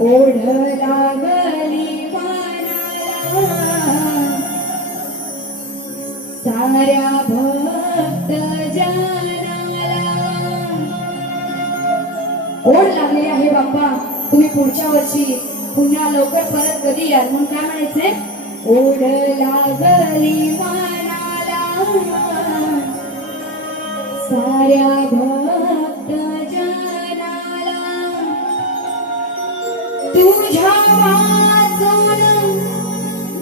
ओढ लागली साऱ्या भक्त ओढ लागली आहे बाप्पा. तुम्ही पुढच्या वर्षी पुन्हा लवकर परत कधी याल? म्हणून काय म्हणायचे? ओढ लागली मानाला साऱ्या भक्त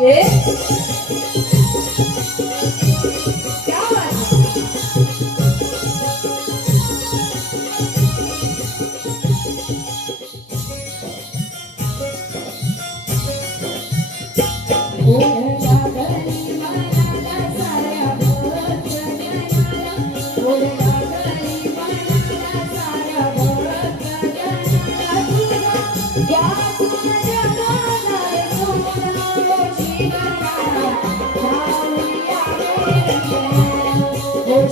E... quê? Oh,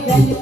baby.